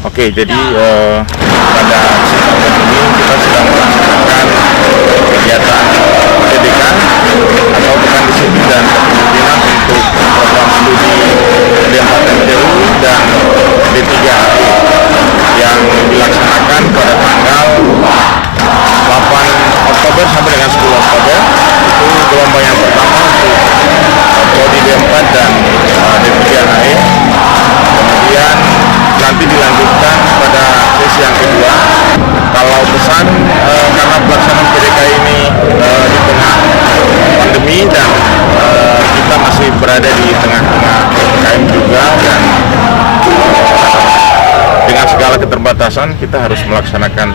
Oke, jadi pada kesempatan ini kita sedang melaksanakan kegiatan PDK atau Pekan Disiplin dan Kepemimpinan untuk program studi D4 MTU dan D3HI yang dilaksanakan pada tanggal 8 Oktober sampai dengan 10 Oktober. Itu gelombang yang pertama untuk prodi D4 dan D3HI. Kemudian nanti dilanjutkan pada sesi yang kedua. Kalau pesan karena pelaksanaan PDK ini di tengah pandemi dan kita masih berada di tengah-tengah PPKM juga, dan dengan segala keterbatasan kita harus melaksanakan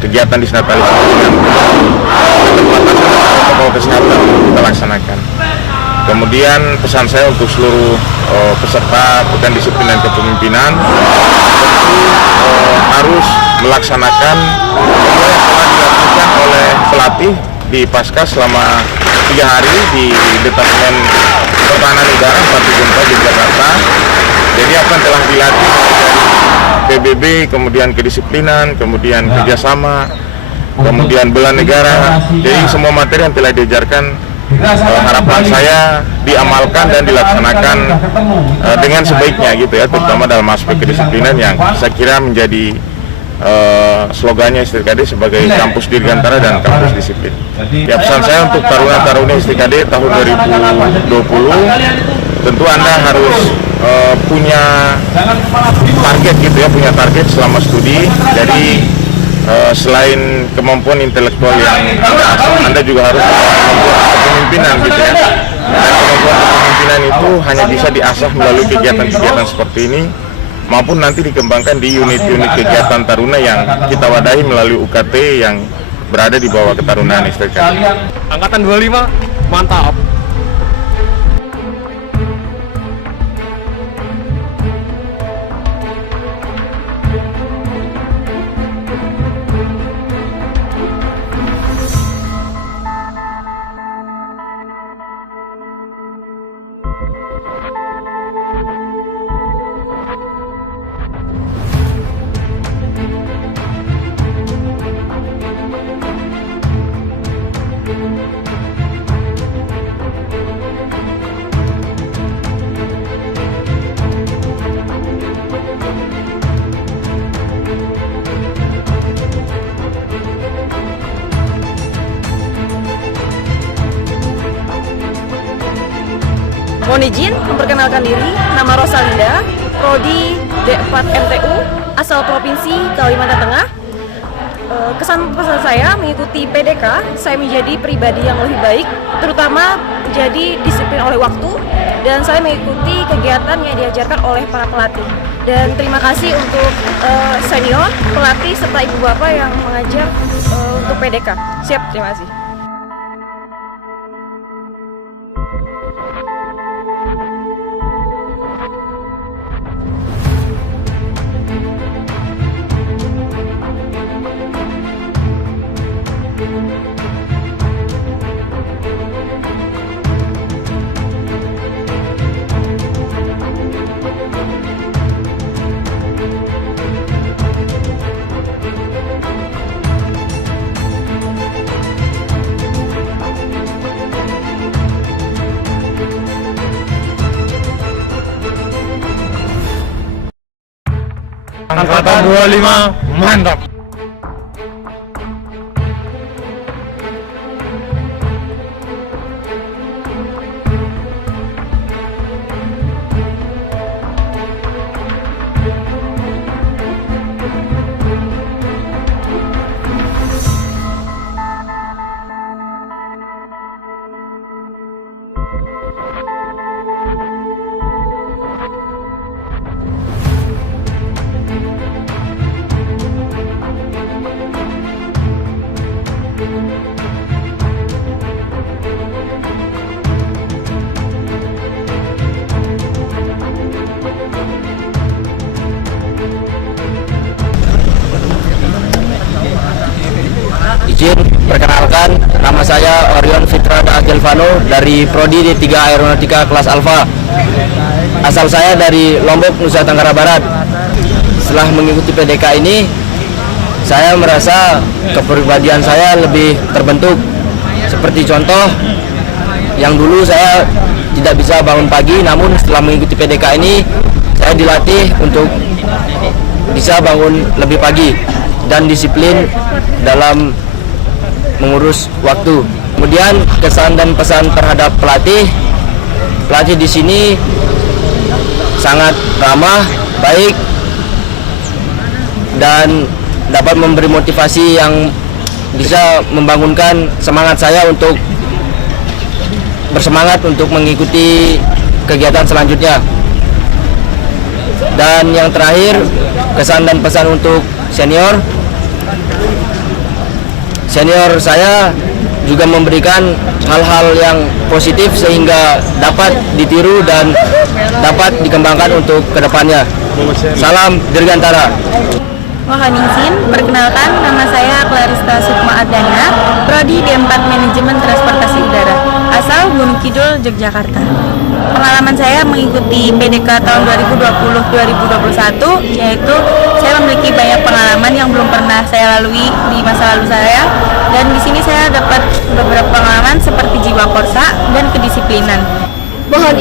kegiatan di Natalis dengan keterbatasan protokol kesehatan kita laksanakan. Kemudian pesan saya untuk seluruh peserta Pekan Disiplin dan Kepemimpinan tentu harus melaksanakan apa yang telah dilakukan oleh pelatih di Pasca selama 3 hari di Detasmen Pertahanan Udara 474 di Jakarta. Jadi apa yang telah dilatih dari PBB, kemudian kedisiplinan, kemudian kerjasama, kemudian bela negara. Jadi semua materi yang telah diajarkan harapan saya diamalkan dan dilaksanakan dengan sebaiknya gitu ya, terutama dalam aspek kedisiplinan yang saya kira menjadi slogannya STKD sebagai kampus dirgantara dan kampus disiplin. Ya, pesan saya untuk taruna-taruni STKD tahun 2020, tentu Anda harus punya target gitu ya, punya target selama studi. Jadi selain kemampuan intelektual yang Anda juga harus kemampuan kepemimpinan gitu ya. Dan kemampuan kepemimpinan itu hanya bisa diasah melalui kegiatan-kegiatan seperti ini, maupun nanti dikembangkan di unit-unit kegiatan taruna yang kita wadahi melalui UKT yang berada di bawah ketarunaan STKD. Angkatan 25, mantap! Mohon izin memperkenalkan diri, nama Rosalinda, Prodi D4 MTU, asal Provinsi Kalimantan Tengah. Kesan pesan saya mengikuti PDK, saya menjadi pribadi yang lebih baik, terutama menjadi disiplin oleh waktu, dan saya mengikuti kegiatan yang diajarkan oleh para pelatih. Dan terima kasih untuk senior, pelatih, serta ibu bapak yang mengajar untuk PDK. Siap, terima kasih. Angkatan 25, mantap! Izin perkenalkan, nama saya Orion Fitrada Agelvano dari Prodi D3 Aeronautika kelas Alfa. Asal saya dari Lombok, Nusa Tenggara Barat. Setelah mengikuti PDK ini, saya merasa kepribadian saya lebih terbentuk. Seperti contoh, yang dulu saya tidak bisa bangun pagi, namun setelah mengikuti PDK ini, saya dilatih untuk bisa bangun lebih pagi dan disiplin dalam mengurus waktu. Kemudian kesan dan pesan terhadap pelatih di sini sangat ramah, baik, dan dapat memberi motivasi yang bisa membangunkan semangat saya untuk bersemangat untuk mengikuti kegiatan selanjutnya. Dan yang terakhir, kesan dan pesan untuk senior saya juga memberikan hal-hal yang positif sehingga dapat ditiru dan dapat dikembangkan untuk kedepannya. Salam Dirgantara. Mohon izin, perkenalkan, nama saya Clarista Sukma Adana, Prodi D4 Manajemen Transportasi Udara, asal Gunung Kidul, Yogyakarta. Pengalaman saya mengikuti PDK tahun 2020-2021, yaitu saya memiliki banyak pengalaman yang belum pernah saya lalui di masa lalu saya, dan di sini saya dapat beberapa pengalaman seperti jiwa korsa, Mohon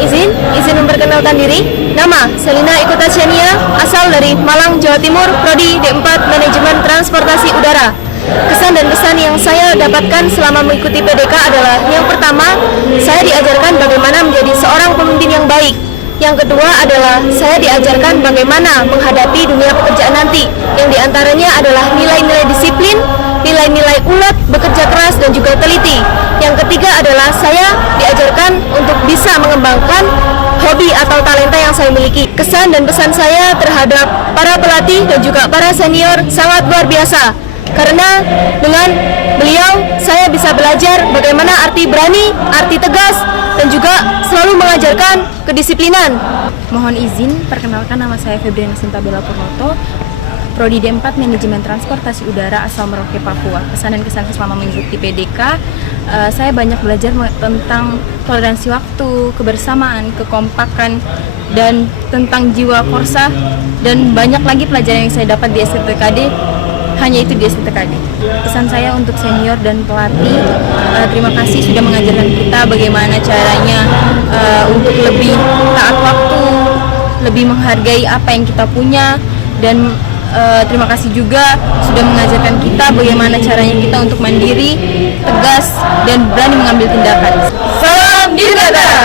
izin memperkenalkan diri. Nama Selina Ikutasyania, asal dari Malang, Jawa Timur, Prodi D4 Manajemen Transportasi Udara. Kesan dan kesan yang saya dapatkan selama mengikuti PDK adalah yang pertama, saya diajarkan bagaimana menjadi seorang pemimpin yang baik. Yang kedua adalah saya diajarkan bagaimana menghadapi dunia pekerjaan nanti, yang diantaranya adalah nilai-nilai disiplin, nilai-nilai ulet, bekerja keras, dan juga teliti. Yang ketiga adalah saya diajarkan untuk bisa mengembangkan hobi atau talenta yang saya miliki. Kesan dan pesan saya terhadap para pelatih dan juga para senior sangat luar biasa. Karena dengan beliau saya bisa belajar bagaimana arti berani, arti tegas, dan juga selalu mengajarkan kedisiplinan. Mohon izin, perkenalkan nama saya Febriana Sintabella Purnoto, Prodi D4 Manajemen Transportasi Udara asal Merauke, Papua. Kesan dan kesan selama mengikuti PDK, saya banyak belajar tentang toleransi waktu, kebersamaan, kekompakan, dan tentang jiwa korsa, dan banyak lagi pelajaran yang saya dapat di STTKD. Hanya itu di STTKD. Pesan saya untuk senior dan pelatih, terima kasih sudah mengajarkan kita bagaimana caranya untuk lebih taat waktu, lebih menghargai apa yang kita punya, dan terima kasih juga sudah mengajarkan kita bagaimana caranya kita untuk mandiri, tegas, dan berani mengambil tindakan. Salam Dirgantara.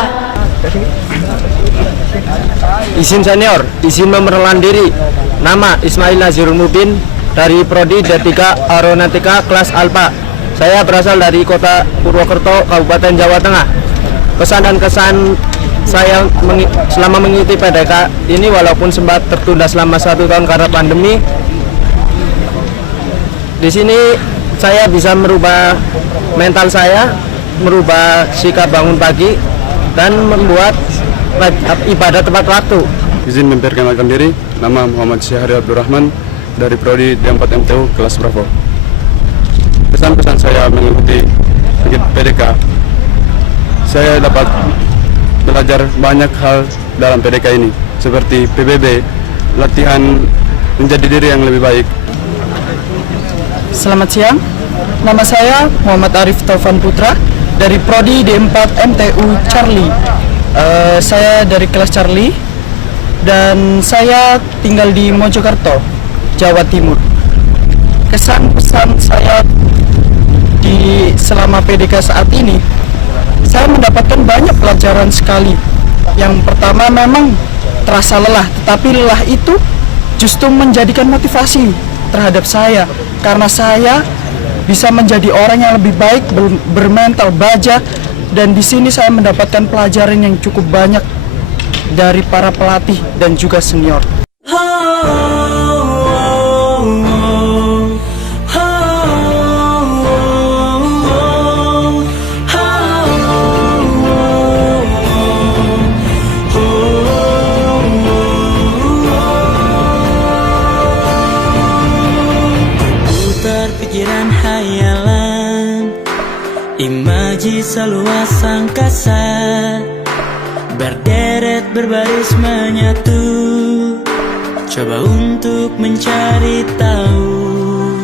Izin senior, izin memperkenalkan diri. Nama Ismail Nazirul Mubin dari Prodi D3 Aeronautika kelas Alfa. Saya berasal dari Kota Purwokerto, Kabupaten Jawa Tengah. Pesan dan kesan saya selama mengikuti PDK ini, walaupun sempat tertunda selama 1 tahun karena pandemi, di sini saya bisa merubah mental saya, merubah sikap bangun pagi, dan membuat ibadah tepat waktu. Izin memperkenalkan diri, nama Muhammad Syahri Abdurrahman dari Prodi D4 MTU kelas Bravo. Pesan-pesan saya mengikuti PDK, saya dapat belajar banyak hal dalam PDK ini, seperti PBB, latihan menjadi diri yang lebih baik. Selamat siang, nama saya Muhammad Arif Taufan Putra dari Prodi D4 MTU Charlie. Saya dari kelas Charlie dan saya tinggal di Mojokerto, Jawa Timur. Kesan pesan saya di selama PDK saat ini, saya mendapatkan banyak pelajaran sekali. Yang pertama, memang terasa lelah, tetapi lelah itu justru menjadikan motivasi terhadap saya, karena saya bisa menjadi orang yang lebih baik, bermental baja, dan di sini saya mendapatkan pelajaran yang cukup banyak dari para pelatih dan juga senior. Pikiran hayalan, imaji seluas angkasa, berderet berbaris menyatu, coba untuk mencari tahu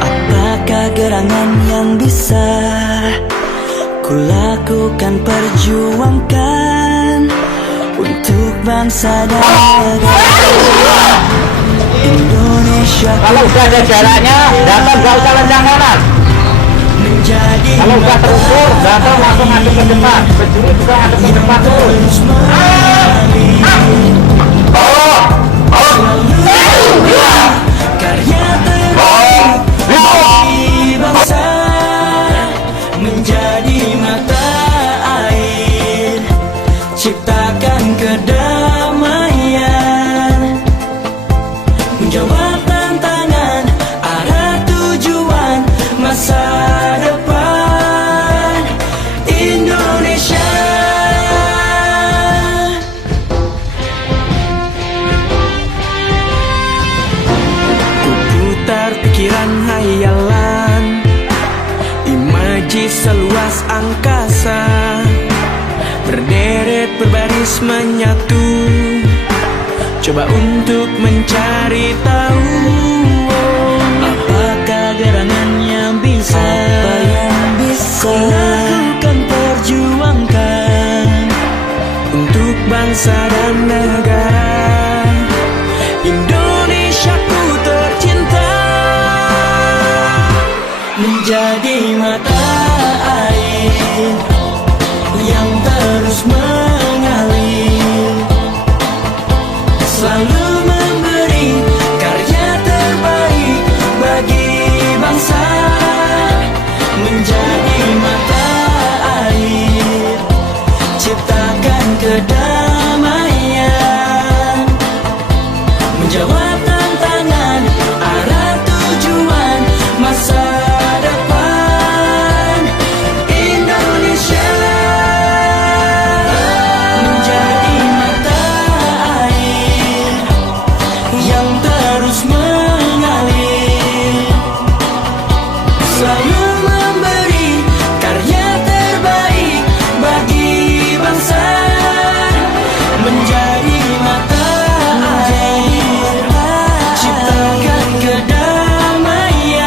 apakah gerangan yang bisa kulakukan, perjuangkan untuk bangsa dan negara Indonesia. Kalau udah ada jaraknya, datang gak usah lencang kanan. Kalau udah terukur, datang langsung ngadep ke depan. Penjuru juga ngadep ke depan terus. Karya terbaik bangsa menjadi mata air, ciptakan kedamaian, menjawab tantangan, arah tujuan masa depan Indonesia. Kuputar pikiran hayalan, imaji seluas angkasa, berderet berbaris menyatu, coba untuk mencari tahu apakah gerangan yang bisa kulakukan, perjuangkan bangsa dan negara. Indonesiaku tercinta, menjadi mata air yang terus mengalir, selalu memberi karya terbaik bagi bangsa. Menjadi mata air, ciptakan kedamaian, menjawab tantangan, arah tujuan masa depan Indonesia. Menjadi mata air yang terus mengalir, selalu memberi karya terbaik bagi bangsa. Menjadi mata air, ciptakan kedamaian,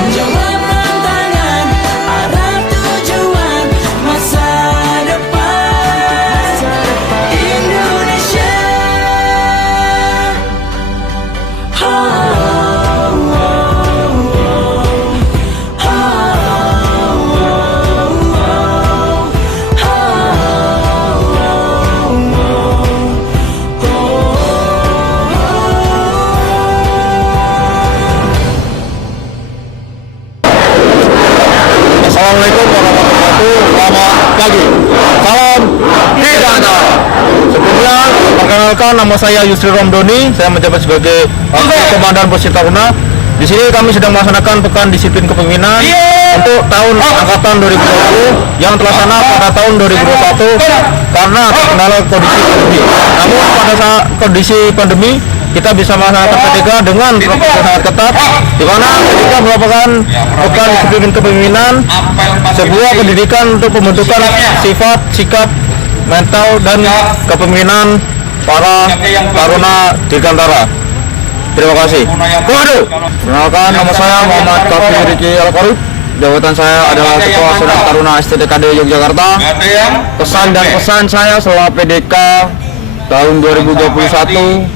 menjawab tantangan, arah tujuan masa depan Indonesia. Assalamualaikum warahmatullahi wabarakatuh. Selamat pagi. Salam Hidayah. Sebelumnya, perkenalkan nama saya Yusri Romdoni. Saya menjabat sebagai Wakil Komandan Polisi Taruna. Di sini kami sedang melaksanakan Pekan Disiplin Kepemimpinan untuk tahun angkatan 2020 yang terlaksana pada tahun 2021 karena terkendala kondisi pandemi. Namun pada saat kondisi pandemi kita bisa melaksanakan PDK dengan protokol sangat ketat, di mana PDK merupakan Pekan Disiplin Kepemimpinan, sebuah pendidikan untuk pembentukan sifat, sikap, mental, dan kepemimpinan para taruna Dirgantara. Terima kasih. Komando. Perkenalkan, nama saya Muhammad Taufik Riki Al-Faruk. Jabatan saya adalah Ketua Senat Taruna STTKD Yogyakarta. Pesan dan pesan saya selama PDK tahun 2021: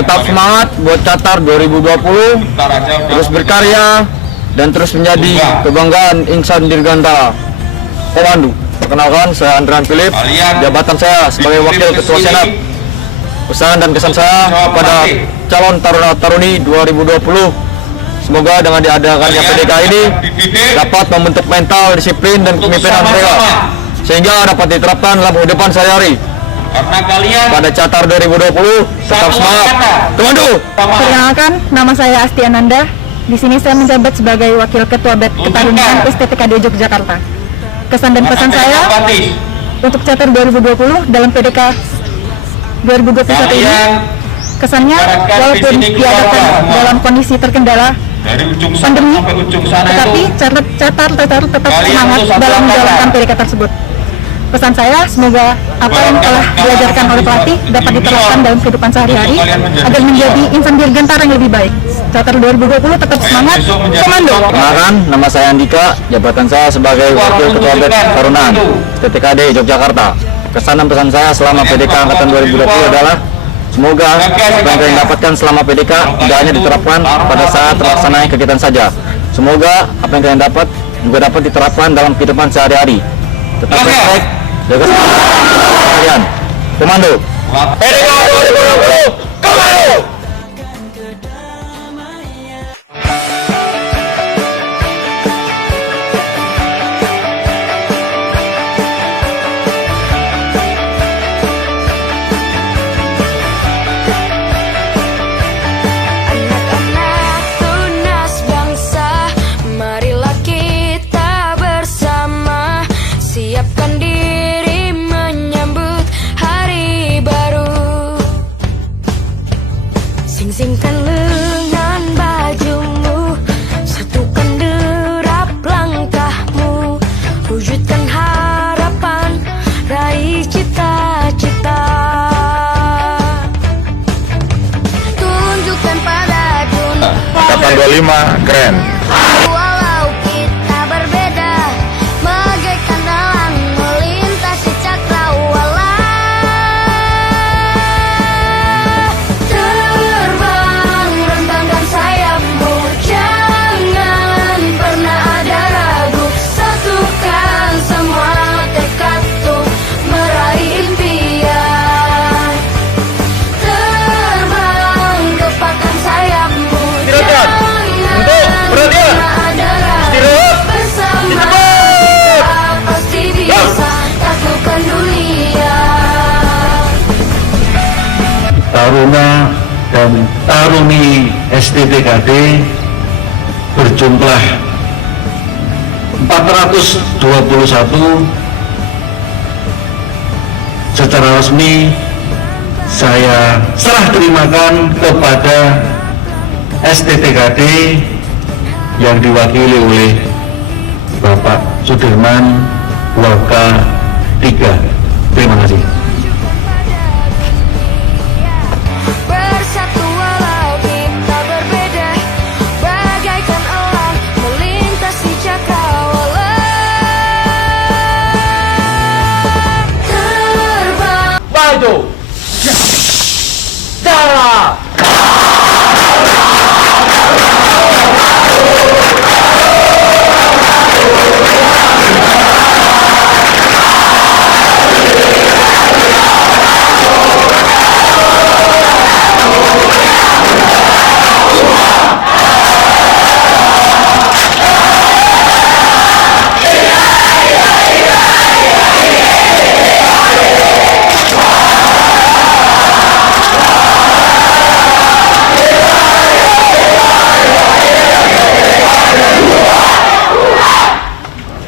tetap semangat buat Catar 2020, terus berkarya dan terus menjadi kebanggaan insan Dirgantara. Komando. Perkenalkan, saya Andran Philip. Jabatan saya sebagai Wakil Ketua Senat. Pesan dan kesan saya kepada calon taruna-taruni 2020, semoga dengan diadakannya PDK ini dapat membentuk mental, disiplin, dan kepemimpinan mereka sehingga dapat diterapkan dalam kehidupan sehari-hari. Pada Catar 2020, tetap semangat. Komando. Perkenalkan, nama saya Asti Ananda. Di sini saya menjabat sebagai Wakil Ketua BET Ketarunaan STTKD Yogyakarta. Kesan dan pesan saya untuk Catar 2020 dalam PDK 2021 ini, kesannya walaupun diadakan dalam kondisi terkendala pandemi, tetapi Catar tetap semangat dalam menjalankan PDK tersebut. Pesan saya, semoga apa yang telah diajarkan oleh pelatih dapat diterapkan dalam kehidupan sehari-hari agar menjadi insan Dirgantara yang lebih baik. Catar 2020 tetap semangat. Komando. Perkenalkan, nama saya Andika. Jabatan saya sebagai Wakil Ketua BET Tarunaan STTKD Yogyakarta. Kesan dan pesan saya selama PDK angkatan 2020 adalah semoga apa yang kalian dapatkan selama PDK tidak hanya diterapkan pada saat terlaksananya kegiatan saja. Semoga apa yang kalian dapat juga dapat diterapkan dalam kehidupan sehari-hari. Tetap respect, jaga kalian. Komando. PDK 2020. Komando. Singkan lengan bajumu, satukan derap langkahmu, wujudkan harapan, raih cita-cita. Tunjukkan pada dunia Angkatan 25 keren. walau kita berbeda, bagaikan dalang melintasi cakra. taruna dan taruni STTKD berjumlah 421. Secara resmi saya serah terimakan kepada STTKD yang diwakili oleh Bapak Sudirman Waka 3. Terima kasih. Bersatu walau kita berbeda, bagaikan elang melintasi cakrawala. Terbang Maju. Darah.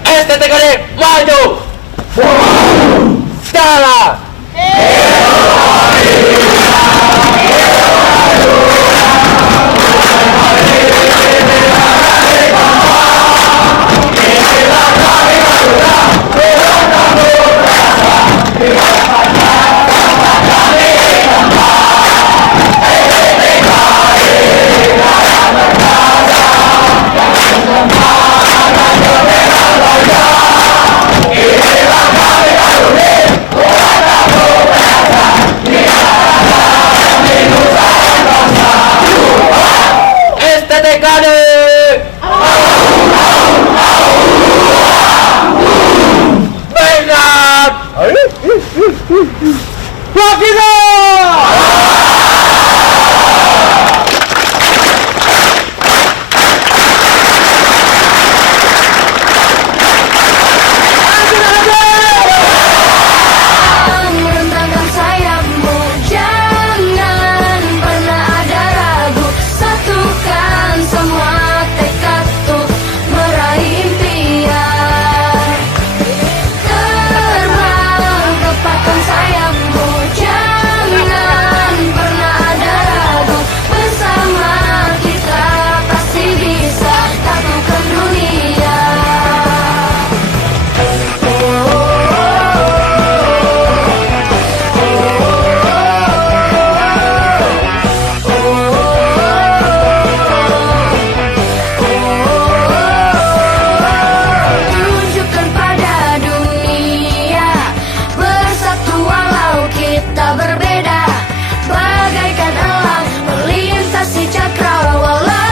STTKD maju. Jalan. STTKD. Benar. Wakilnya. merentangkan sayapmu, jangan pernah ada ragu. Satukan semua tekad untuk meraih impian. Terbang kepakkan sayapmu, jangan pernah ada ragu. Bersama kita pasti bisa taklukkan dunia. Tunjukkan pada dunia, bersatu walau kita berbeda, bagaikan elang melintasi cakrawala.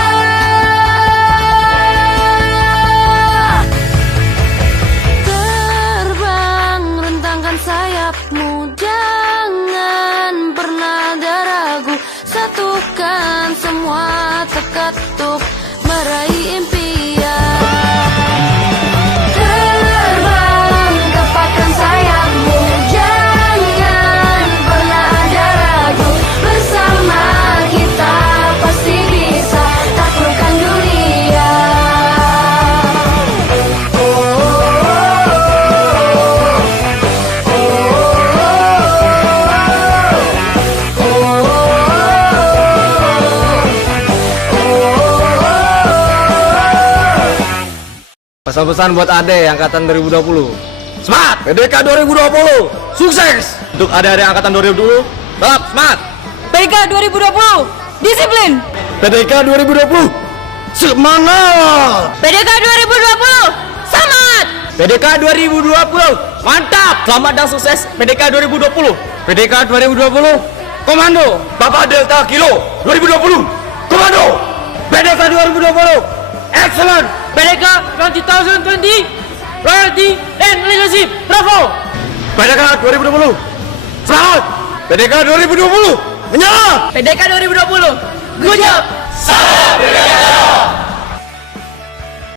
Terbang, rentangkan sayapmu, jangan pernah ada ragu. Satukan semua tekad untuk meraih impian. Terbang, kepakkan sayapmu, jangan pernah ada ragu. Bersama kita pasti bisa taklukkan dunia. Pesan-pesan buat Ade angkatan 2020. Semangat. PDK 2020. Sukses. Untuk adik-adik angkatan 2020. Tetap semangat. PDK 2020, disiplin. PDK 2020. Semangat. PDK 2020, semangat. PDK 2020. Mantap. Selamat dan sukses PDK 2020. PDK 2020. Komando Bapak Delta Kilo 2020. Komando PDK 2020. Excellent. PDK 2020. Loyalty and leadership. Bravo. PDK 2020. Semangat. PDK 2020. Menyala. PDK 2020, good job. Salam PDK.